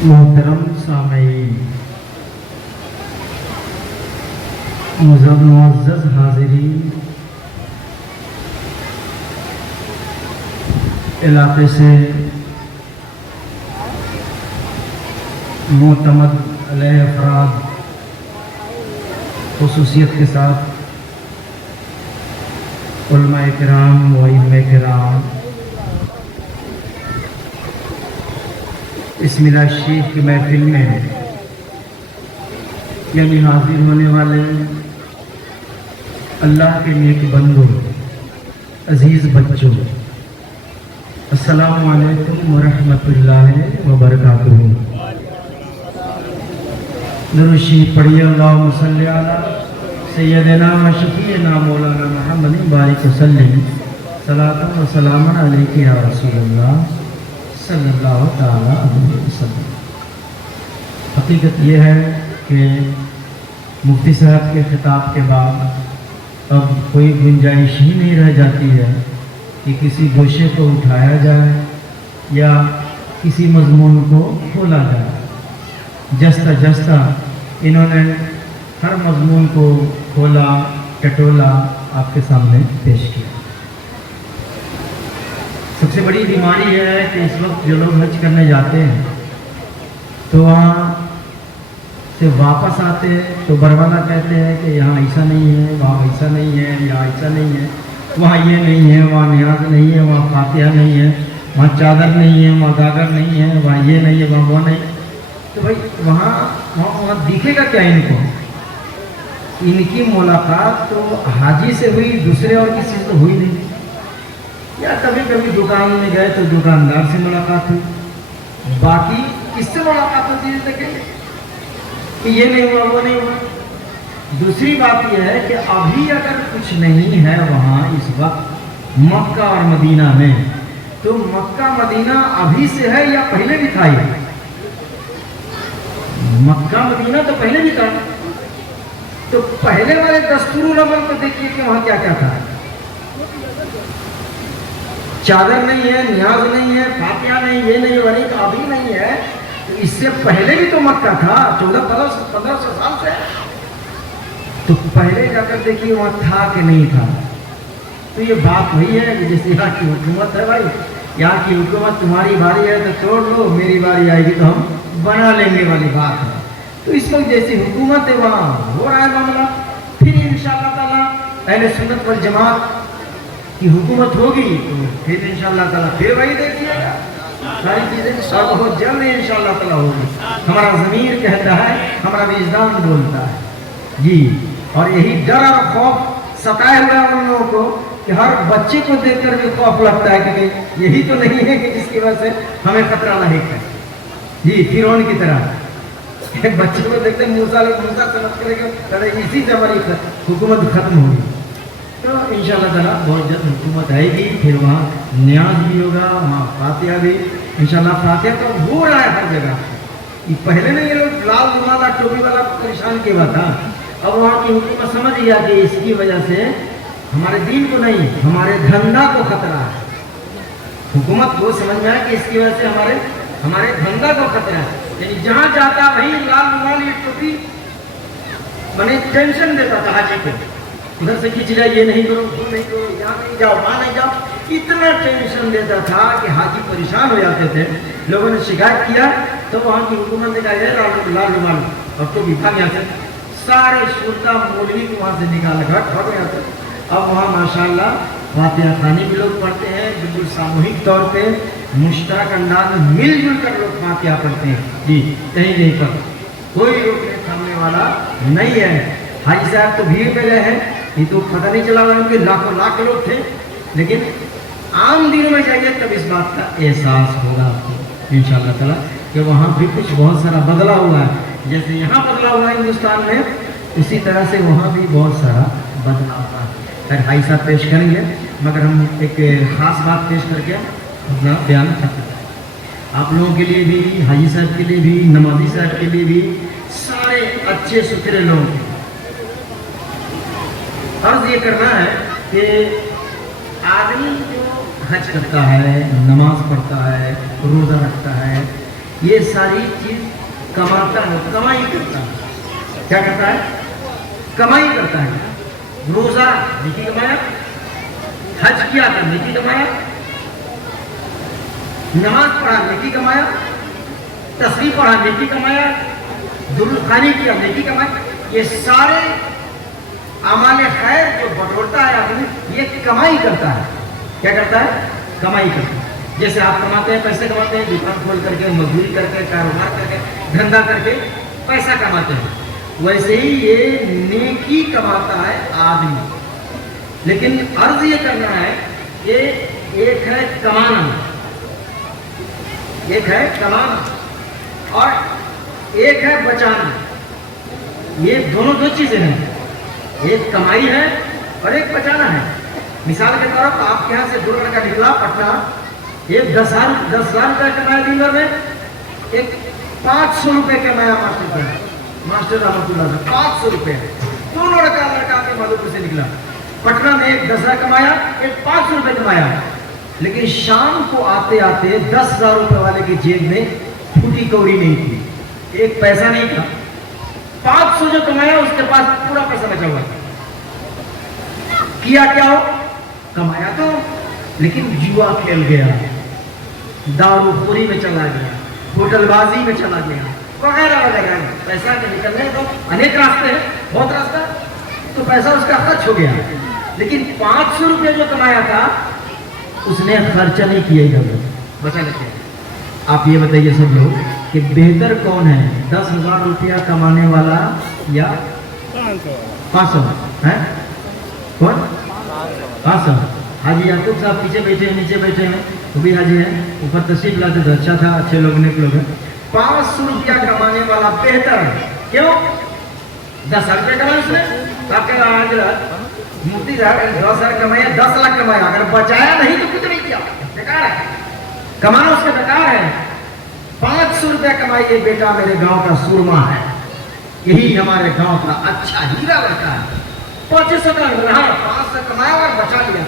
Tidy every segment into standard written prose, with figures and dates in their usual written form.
मोहतरम सामईन, मुअज़्ज़ज़ हाज़िरीन, इलाक़े से मोतमद अलैह अफराद खुसूसियत के साथ उलमाए किराम व इल्मे किराम, इस मिलाद शरीफ की महफिल में यानी हाजिर होने वाले अल्लाह के नेक बंदों, अजीज़ बच्चों, अस्सलामु अलैकुम व रहमतुल्लाहि व बरकातुहू। दुरूद शरीफ पढ़िए। अल्लाहुम्मा सल्लि अला सय्यदिना व शफीना मौलाना मुहम्मदिन बारिक वसल्लिम सलातन व सलामन अलैका या रसूलल्लाह सल्लल्लाहु तआला अलैहि वसल्लम। हकीकत यह है कि मुफ्ती साहब के खिताब के बाद अब कोई गुंजाइश ही नहीं रह जाती है कि किसी गोशे को उठाया जाए या किसी मजमून को खोला जाए। जस्ता जस्ता इन्होंने हर मजमून को खोला टटोला आपके सामने पेश किया। सबसे बड़ी बीमारी है कि इस वक्त जो लोग हज करने जाते हैं तो वहाँ से वापस आते हैं तो बरवाला कहते हैं कि यहाँ ऐसा नहीं है, वहाँ ऐसा नहीं है, यहाँ ऐसा नहीं है, वहाँ ये नहीं है, वहाँ नियाज नहीं है, वहाँ फातिहा नहीं है, वहाँ चादर नहीं है, वहाँ गागर नहीं है, वहाँ ये नहीं है, वहाँ वो नहीं। तो भाई वहाँ दिखेगा क्या इनको? इनकी मुलाकात तो हाजी से हुई, दूसरे और किसी से तो हुई नहीं। या कभी कभी दुकान में गए तो दुकानदार से मुलाकात हुई, बाकी किससे मुलाकात होती है देखेंगे कि ये नहीं हुआ वो नहीं हुआ। दूसरी बात यह है कि अभी अगर कुछ नहीं है वहाँ इस वक्त मक्का और मदीना में, तो मक्का मदीना अभी से है या पहले भी था? ये मक्का मदीना तो पहले भी था। तो पहले वाले दस्तूरुल अमल को देखिए कि वहाँ क्या क्या था। चादर नहीं है, नियाज नहीं है, फातिहा नहीं, ये नहीं, वो नहीं, तो अभी नहीं है। तो इससे पहले भी तो मक्का था, 1400-1500 साल से। तो पहले जाकर देखिए वहाँ था कि नहीं था। तो ये बात वही है कि जैसे यहाँ की हुकूमत है भाई, यहाँ की हुकूमत तुम्हारी बारी है तो तोड़ लो, मेरी बारी आएगी तो हम बना लेंगे वाली बात है। तो इस वक्त जैसी हुकूमत है वहाँ हो रहा है मामला। फिर इंशाअल्लाह ताला अहले सुन्नत वल जमात की हुकूमत होगी तो फिर इंशाअल्लाह ताला फिर वही देखिएगा, सारी चीज़ें सब बहुत जल्द इंशाअल्लाह ताला होगी। हमारा ज़मीर कहता है, हमारा विजदान बोलता है जी। और यही डर और खौफ सताए हुआ उन लोगों को कि हर बच्चे को देखकर भी खौफ लगता है कि यही तो नहीं है कि जिसकी वजह से हमें खतरा लाहिक है जी। फिरौन की तरह एक बच्चे को देखते मूसा समझ करेगा इसी से हमारी हुकूमत खत्म होगी। तो इंशाअल्लाह ताला बहुत जल्द हुकूमत आएगी, फिर वहाँ न्याज भी होगा, वहाँ फातिहा भी इंशाअल्लाह। फातिहा तो हो रहा है हर जगह। ये पहले नहीं, ये लोग लाल रुमाल टोपी वाला परेशान किया था। अब वहाँ की हुकूमत समझ गया कि इसकी वजह से हमारे दीन को नहीं, हमारे धंधा को खतरा है। हुकूमत को समझ में आया कि इसकी वजह से हमारे धंधा को खतरा है। यानी जहाँ जाता वही लाल रुमाल ये टोपी मैंने टेंशन देता था हाजी को, उधर से खींच लिया, ये नहीं करो, वो नहीं करो, यहाँ नहीं जाओ, वहाँ नहीं जाओ। इतना टेंशन देता था कि हाजी परेशान हो जाते थे। लोगों ने शिकायत किया तो वहाँ की हुकूमत ने कहा लाल रुमाल और टोपी भाग यहाँ से। सारे शुरता मौलवी को वहाँ से निकाल भाग यहाँ से। अब वहाँ माशाअल्लाह फातिहा खानी भी लोग पढ़ते हैं, बिल्कुल सामूहिक तौर पे मुश्तरक अंदाज में मिलजुल कर लोग फातिहा पढ़ते हैं जी। कहीं कहीं पर कोई रोकने थामने वाला नहीं है। हाजी साहब तो भीड़ में गए हैं, ये तो पता नहीं चला उनके लाखों लाख लोग थे। लेकिन आम दिनों में जाइए तब इस बात का एहसास होगा आपको इंशाअल्लाह ताला कि वहाँ भी कुछ बहुत सारा बदला हुआ है। जैसे यहाँ बदला हुआ है हिंदुस्तान में, उसी तरह से वहाँ भी बहुत सारा बदला हुआ है। खैर भाई साहब पेश करेंगे, मगर हम एक ख़ास बात पेश करके अपना बयान खत्म। आप लोगों के लिए भी, हाजी साहब के लिए भी, नमाजी साहब के लिए भी, सारे अच्छे सुथरे लोगों के अर्ज ये करना है कि आदमी जो हज करता है, नमाज पढ़ता है, रोज़ा रखता है, یہ ساری چیز کماتا ہے، کمائی کرتا ہے. کیا کرتا ہے؟ کمائی کرتا ہے. روزہ نیکی کمایا، حج کیا تو نیکی کمایا، نماز پڑھا نیکی کمایا، تسبیح پڑھا نیکی کمایا، درود خوانی کیا نیکی کمایا. یہ سارے اعمال خیر جو بٹورتا ہے آدمی، یہ کمائی کرتا ہے. کیا کرتا ہے؟ کمائی کرتا ہے. جیسے آپ کماتے ہیں، پیسے کماتے ہیں، دکان کھول کر کے، مزدوری کر کے، کاروبار کر کے، دھندا کر کے پیسہ کماتے ہیں، ویسے ہی یہ نیکی کماتا ہے آدمی. لیکن عرض یہ کرنا ہے کہ ایک ہے کمانا، ایک ہے کمانا اور ایک ہے بچانا. یہ دونوں دو چیزیں ہیں، ایک کمائی ہے اور ایک بچانا ہے. مثال کے طور پر آپ کے یہاں سے دو لڑکا نکلا پٹنہ، ایک 10,000 روپے کمایا دن بھر میں، ایک 500 روپے کمایا ماسٹر رحمت اللہ سے 500 روپے. دونوں لڑکا کے مادھوپور سے نکلا پٹنہ میں، ایک 10,000 کمایا، ایک 500 روپے کمایا. لیکن شام کو آتے آتے 10,000 روپے والے کی جیب میں پھوٹی کوڑی نہیں تھی، ایک پیسہ نہیں تھا. 500 جو کمایا اس کے پاس پورا پیسہ بچا ہوا تھا. کیا کیا ہو؟ کمایا تو، لیکن جوا کھیل گیا، دارو خوری میں چلا گیا، ہوٹل بازی میں چلا گیا، وغیرہ وغیرہ. پیسہ کے نکلنے تو انیک راستے ہیں، بہت راستہ، تو پیسہ اس کا خرچ ہو گیا. لیکن 500 روپے جو کمایا تھا اس نے خرچہ نہیں کیا ادھر بچا لیتے. آپ یہ بتائیے سب لوگ کہ بہتر کون ہے، 10,000 روپیہ کمانے والا یا 500 ہے؟ کون؟ 500. حاجی یعقوب صاحب پیچھے بیٹھے ہیں، نیچے بیٹھے ہیں، وہ بھی حاجی ہیں، اوپر تشریف لاتے تو اچھا تھا، اچھے لوگ نیک لوگ ہیں. 500 روپیہ کمانے والا بہتر ہے. کیوں؟ 10,000 روپے کمایا اس نے، آپ کہہ رہا ہے مفتی صاحب 10,000 کمایا، 10 لاکھ کمایا، اگر بچایا نہیں تو کچھ نہیں کیا، بیکار ہے. کمانا اس کا بیکار ہے. 500 روپے کمائیے بیٹا، میرے گاؤں کا سورما ہے، یہی ہمارے گاؤں کا اچھا ہیرا لڑکا ہے. 2500 کا رہا، 500 کمایا اور بچا لیا.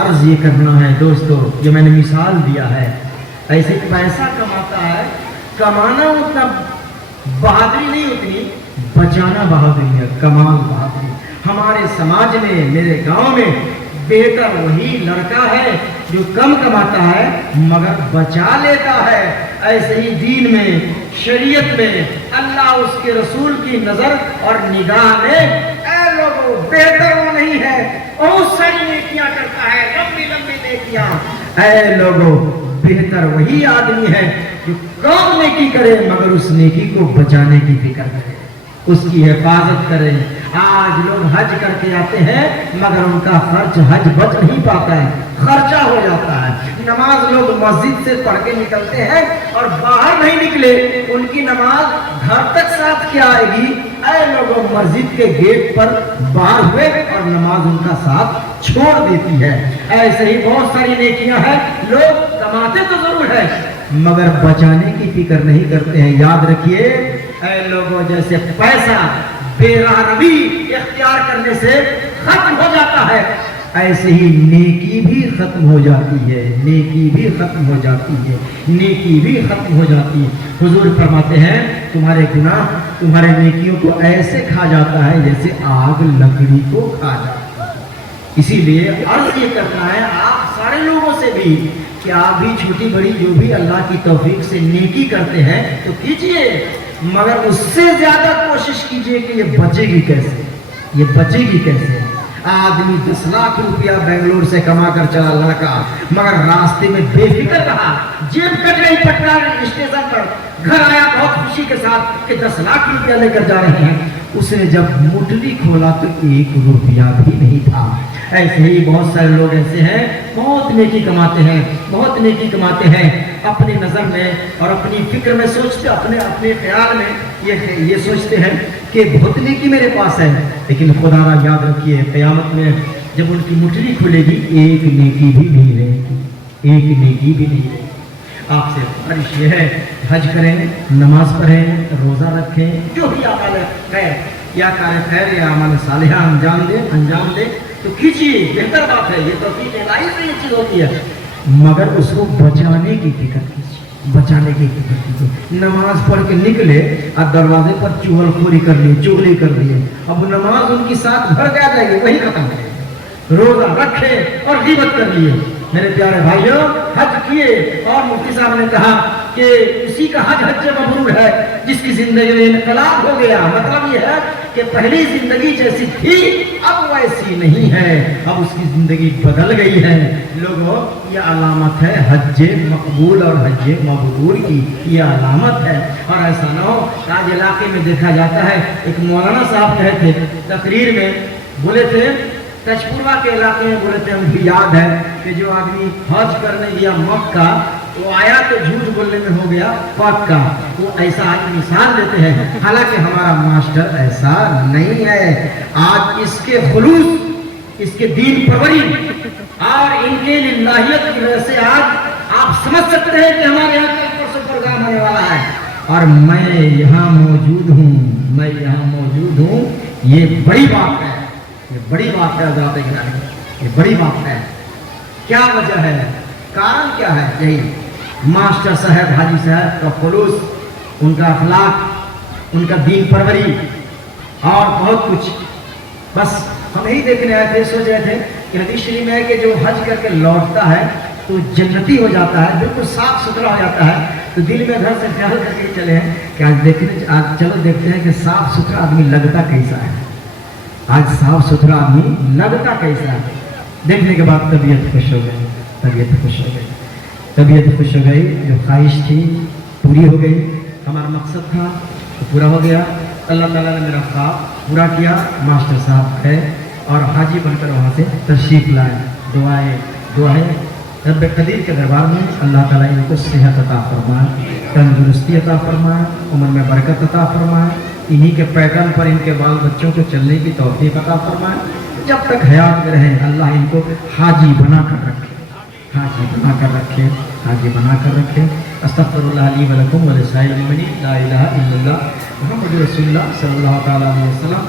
عرض یہ کرنا ہے دوستو، جو میں نے مثال دیا ہے، ایسے پیسہ کماتا ہے، کمانا اتنا بہادری نہیں، اتنی بچانا بہادری ہے، کمال بہادری. ہمارے سماج میں، میرے گاؤں میں بہتر وہی لڑکا ہے جو کم کماتا ہے مگر بچا لیتا ہے. ایسے ہی دین میں، شریعت میں، اللہ اس کے رسول کی نظر اور نگاہ میں اے لوگوں بہتر وہ نہیں ہے، بہت ساری نیکیاں کرتا ہے، لمبی لمبی نیکیاں. اے لوگوں بہتر وہی آدمی ہے جو کم نیکی کرے مگر اس نیکی کو بچانے کی فکر کرے، اس کی حفاظت کرے. آج لوگ حج کر کے آتے ہیں مگر ان کا خرچ حج بچ نہیں پاتا ہے، خرچہ ہو جاتا ہے. نماز لوگ مسجد سے پڑھ کے نکلتے ہیں اور باہر نہیں نکلے، ان کی نماز گھر تک ساتھ کیا آئے گی؟ اے لوگوں مسجد کے گیٹ پر باہر ہوئے اور نماز ان کا ساتھ چھوڑ دیتی ہے. ایسے ہی بہت ساری نیکیاں ہیں، لوگ کماتے تو ضرور ہے مگر بچانے کی فکر نہیں کرتے ہیں. یاد رکھیے اے لوگوں، جیسے پیسہ بے راہ روی اختیار کرنے سے ختم ہو جاتا ہے، ایسے ہی نیکی بھی ختم ہو جاتی ہے، نیکی بھی ختم ہو جاتی ہے، نیکی بھی ختم ہو جاتی ہے. حضور فرماتے ہیں تمہارے گناہ تمہارے نیکیوں کو ایسے کھا جاتا ہے جیسے آگ لکڑی کو کھا جاتا ہے. اسی لیے عرض یہ کرنا ہے آپ سارے لوگوں سے بھی کہ آپ بھی چھوٹی بڑی جو بھی اللہ کی توفیق سے نیکی کرتے ہیں تو کیجئے، مگر اس سے زیادہ کوشش کیجئے کہ یہ بچے گی کیسے، یہ بچے گی کیسے. آدمی 10 لاکھ روپیہ بنگلور سے کما کر چلا لڑکا، مگر راستے میں بے فکر رہا، جیب کٹ گئی پٹنہ اسٹیشن پر، گھر آیا بہت خوشی کے ساتھ کہ 10 لاکھ روپیہ لے کر جا رہے ہیں. اس نے جب مٹری کھولا تو 1 روپیہ بھی نہیں تھا. ایسے ہی بہت سارے لوگ ایسے ہیں، بہت نیکی کماتے ہیں، بہت نیکی کماتے ہیں، اپنی نظر میں اور اپنی فکر میں سوچتے، اپنے خیال میں یہ سوچتے ہیں کہ بہت نیکی میرے پاس ہے. لیکن خدا را یاد رکھیے قیامت میں جب ان کی مٹری کھلے گی 1 نیکی بھی نہیں رہے گی، 1 نیکی بھی نہیں رہے گی. آپ سے فرمائش یہ ہے حج کریں، نماز پڑھیں، روزہ رکھیں، جو بھی اعمال خیر یا کار خیر یا اعمال صالحہ انجام دیں تو کیجیے، بہتر بات ہے. یہ توفیق الہی سے یہ چیز ہوتی ہے، مگر اس کو بچانے کی فکر کیجیے. बचाने की करती थी। नमाज पढ़ के निकले और दरवाजे पर चुगलखोरी कर लिए, चुगली कर लिए। अब नमाज उनकी साथ भर के आ जाएगी, वही खत्म करेंगे। रोजा रखे और गीबत कर लिए। मेरे प्यारे भाइयों, हज किए और मुफ्ती साहब ने कहा कि उसी का हज हज मबरूर है जिसकी जिंदगी में इनकलाब हो गया। मतलब ये है कि पहली जिंदगी जैसी थी अब वैसी नहीं है, अब उसकी जिंदगी बदल गई है। लोगों, ये अलामत है हज मकबूल और हज मबरूर की, ये अलामत है। और ऐसा न हो आज इलाके में देखा जाता है। एक मौलाना साहब कहे थे तकरीर में, बोले थे तजपुरवा के इलाके में, बोले थे मुझे याद है कि जो आदमी हज करने गया मक्का, वो आया तो झूठ बोलने में हो गया पक्का। वो ऐसा आज मिसाल देते हैं, हालांकि हमारा मास्टर ऐसा नहीं है। आज इसके खुलूस, इसके दीन परवरी और इनके लिल्लाहियत की वजह से आज आप समझ सकते हैं कि हमारे यहाँ कल परसों प्रोग्राम होने वाला है और मैं यहाँ मौजूद हूँ, मैं यहाँ मौजूद हूँ। ये बड़ी बात है, ये बड़ी बात है हज़रात गिरामी, ये बड़ी बात है। क्या वजह है, कारण क्या है? यही मास्टर साहब, हाजी साहब का खुलूस, उनका अखलाक, उनका दीन परवरी और बहुत कुछ। बस हम यही देखने आए थे, सोच रहे थे कि हदीस शरीफ में है कि जो हज करके लौटता है तो जन्नती हो जाता है, बिल्कुल साफ सुथरा हो जाता है। तो दिल में घर से ख्याल करके चले हैं कि आज चलो देखते हैं कि साफ सुथरा आदमी लगता कैसा है। आज साफ सुथरा आदमी लगता कैसा है। देखने के बाद तबीयत खुश हो गई, तबीयत खुश हो गई, तबीयत खुश हो गई। जो ख्वाहिश थी पूरी हो गई, हमारा मकसद था तो पूरा हो गया। अल्लाह ताला ने मेरा ख्वाब पूरा किया। मास्टर साहब है और हाजी बनकर वहाँ से तशरीफ लाए। दुआएं रब कदीर के दरबार में अल्लाह ताला इनको सेहत अता फरमाए, तंदुरुस्ती अता फरमाए, उम्र में बरकत अता फरमाए। इन्हीं के पैटर्न पर इनके बाल बच्चों को चलने की तौफीक अता फरमाए। जब तक हयात में रहें अल्लाह इनको हाजी बना कर रखे, हाजी बना कर रखे, हाजी बना कर रखे। अस्तगफिरुल्लाह ली व लकुम व लिसाइरिल मुमिनीन। ला इलाहा इल्लल्लाह मुहम्मदुर रसूलुल्लाह सल्लल्लाहु अलैहि वसल्लम।